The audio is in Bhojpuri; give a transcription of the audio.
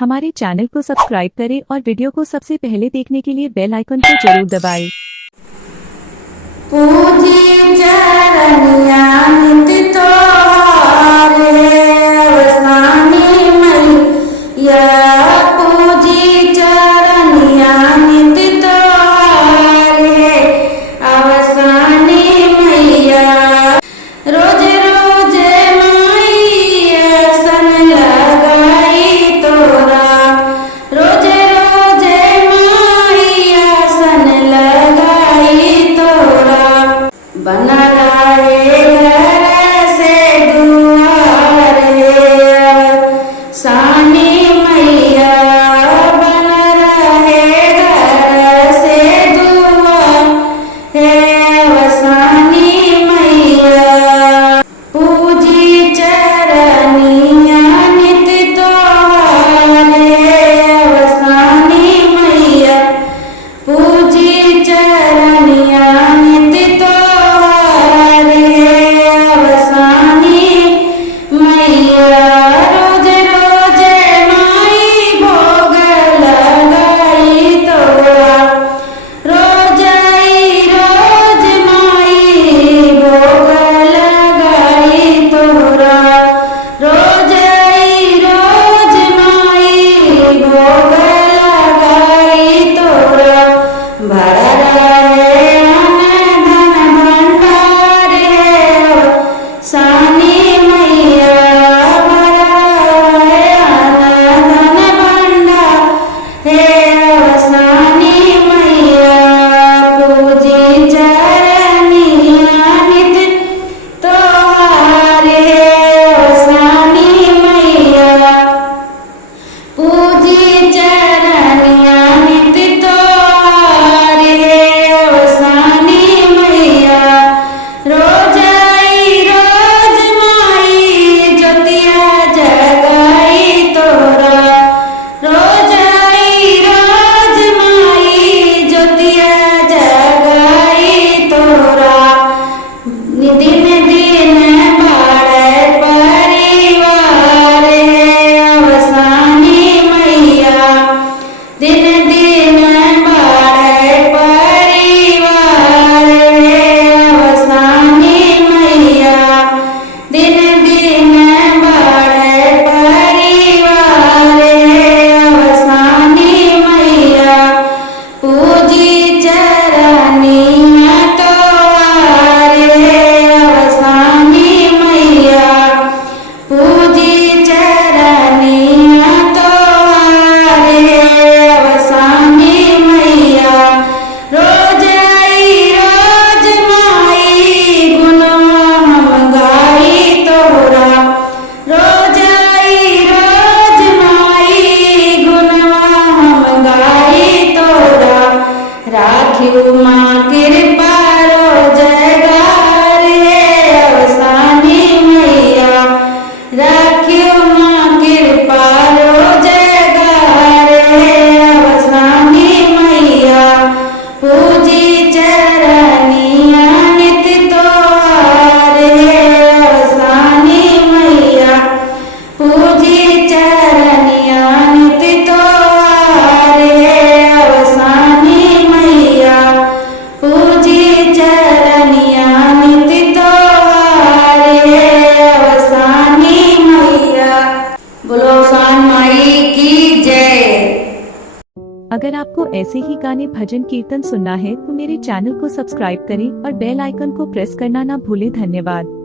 हमारे चैनल को सब्सक्राइब करें और वीडियो को सबसे पहले देखने के लिए बेल आइकन को जरूर दबाएं। पूजी चरनिया नित तोहारे अवसानी मैया, पूजी चरनिया नित तोहारे अवसानी मैया। रोज रोज माई सन लगाई तोरा, रोज रोज माई सन लगाई तोरा। बना रहे घर से दुआरे सानी मैया, बना रहे घर से दुआर है सानी मैया। पूजी चरनिया नित तोहारे अवसानी मैया, पूजी चरनिया नित तोहारे अवसानी मैया। रोज रोज माई भोग लगाई तोरा, रोज माई भोग लगाई तोरा, रोज माई भोग लगाई तोरा। भरा रहे अन्न धन भंडार सानी मैया, भरा रहे अन्न धन भंडार सानी मैया। पूजी चरनिया नित तोहारे सानी मैया, पूजी चरनिया नित तोहारे सानी मैया। रोज माई ज्योतिया जगाई तोरा, रोज माई ज्योतिया जगाई तोरा। दिन दिन बाढ़े परिवार अवसानी मैया, दिन दिन बाढ़े परिवार अवसानी मैया, दिन दिन बाढ़े परिवार अवसानी मैया। पूजी चरनिया तोहारे अवसानी मैया, पूजी चरनिया तोहारे अवसानी मैया। रोज माई गुणवा हम गाई तोरा, रोज माई गुणवा हम गाई तोरा। राखियो माँ कृपा रोज गार अवसानी मैया, राखियो माँ कृपा रोज गार अवसानी मैया। पूजी चरनिया नित तोहारे अवसानी मैया, पूजी चरनिया नित तोहारे अवसानी मैया, पूजी चरनिया नित तोहारे अवसानी मैया। बोलो अवसान माई की जय। अगर आपको ऐसे ही गाने भजन कीर्तन सुनना है तो मेरे चैनल को सब्सक्राइब करें और बेल आइकन को प्रेस करना ना भूलें। धन्यवाद।